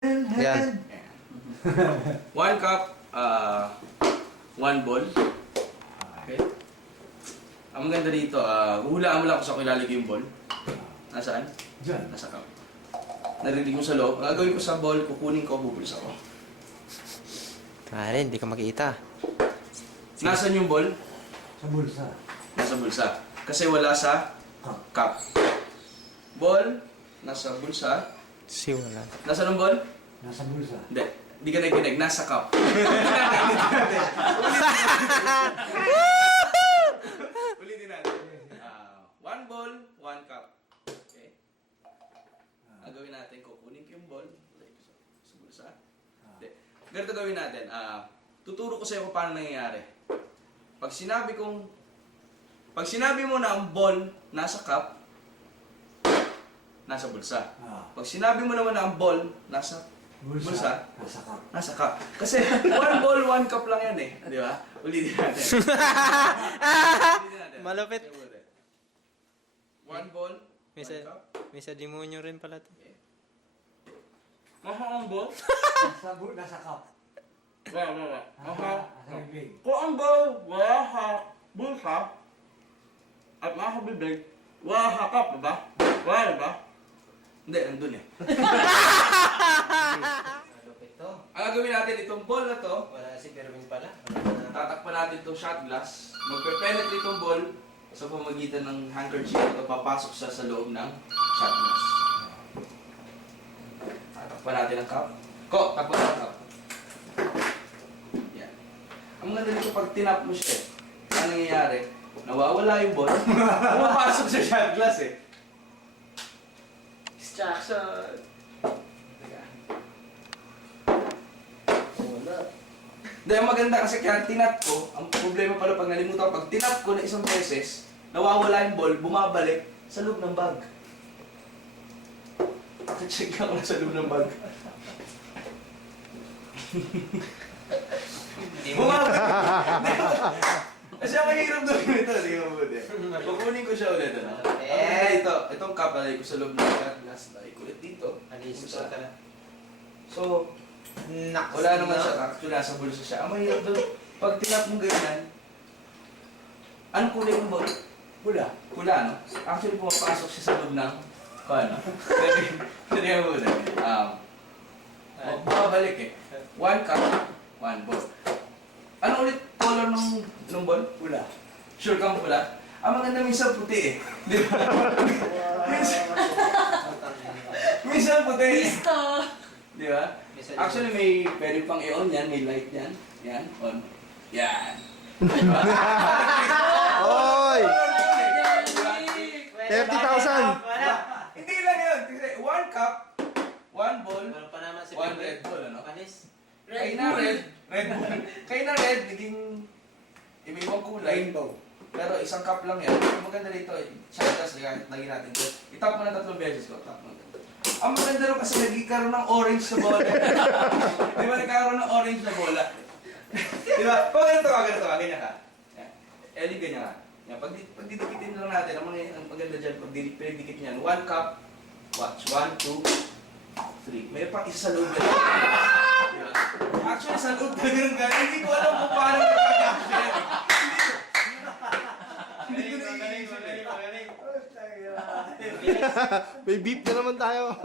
Yan. One cup, one ball. Okay. Ang maganda dito, huhulaan mo lang kung saan ko ilalagay yung ball. Nasaan? Diyan. Nasa cup. Narinig mo sa loob. Ang gagawin ko sa ball, kukunin ko, bubulis ako. Pare, hindi ka makita. Nasaan yung ball? Sa bulsa. Nasa bulsa. Kasi wala sa cup. Ball, nasa bulsa. Si wala. Nasaan ang ball? Nasa bulsa. Hindi. Hindi ka nakikinig. Nasa cup. Ulitin natin. One ball, one cup. Okay. Ang gawin natin, kukunin ko yung ball. Lagay ko sa bulsa. Hindi. Ganito gawin natin. Tuturo ko sa iyo kung paano nangyayari. Pag sinabi mo na ang ball nasa cup, nasa bulsa. Pag sinabi mo naman na ang ball nasa bulsa, Nasa cup. nasa cup. Kasi one ball, one cup lang yan eh. Di ba? Ulitin natin. Ulitin natin. Malupit. One ball, Misa, one cup. misa demonyo rin pala to. Okay. Maha ang ball? Nasa cup. Wala. Maha. Nasa bibig. Kung ang ball, wala sa bulsa, at nasa bibig, wala sa cup, diba? Wala, diba? Hindi, nandun eh. Malupit to. Ang gagawin natin, itong ball na to, Wala si Perwin pala. tatakpan natin itong shot glass. Magpe-penetrate itong ball sa pamagitan ng handkerchief. Ito, papasok siya sa loob ng shot glass. Tatakpan natin ang cup. Takpan natin ang cup. Yan. Ang maganda dito, pag tinap mo siya, ang nangyayari, nawawala yung ball, pumapasok sa shot glass eh. Distraction! Teka. Wala. Hindi, ang maganda kasi kaya tinap ko, ang problema pala pag nalimutan ko, pag tinap ko na isang beses, nawawala yung ball, bumabalik sa loob ng bag. Check ako na sa loob ng bag. Bumabalik! Kasi ang mahirap doon ito, di ba mo din? Kukunin ko siya ulit, ano? Itong cup, nalagay ko sa loob ng shot glass, nalagay ko ulit dito. Alis ko ka na. So, wala naman siya, actually nasa bulsa siya. Ang mahirap doon, pag tinap mo ganyan, anong kulay yung ball? Pula. Pula, no? Actually, pumapasok siya sa loob ng, paano? Hindi mo din. Bumabalik eh. One cup, one ball. Ano ulit color ng ball? Pula. Sure kang pula? Ang maganda minsan puti eh. Di ba? minsan puti. Gusto! Di ba? Actually, may pwede pang i-on yan, may light yan. Yan, on. Yan. Diba? Oy! 30,000! Hindi lang yun. Kasi one cup, one ball, Meron pa naman si one red ball, ano? Panis. Kaya na red ball. Kaya na red, naging iba-ibang kulay. Rainbow. Pero isang cup lang yan. Ang maganda dito, shot glass, lagyan natin ito. Itap mo na 3 beses ko. Tap mo. Ang maganda rin kasi nagkikaroon ng orange na bola. Di ba nagkaroon ng orange na bola? Di ba? Pag ganito ka, ganyan ka. Yan. Eli, ganyan ka. Yan. Pag didikitin lang natin, ang maganda dyan, pag pinagdikit niyan, 1 cup, watch, 1, 2, 3. May pang isa sa loob yan. Di ba? Actually, sa loob na ganun ka, hindi ko alam kung paano nagkakasya. Hindi ko na-iisip. May beep na naman tayo.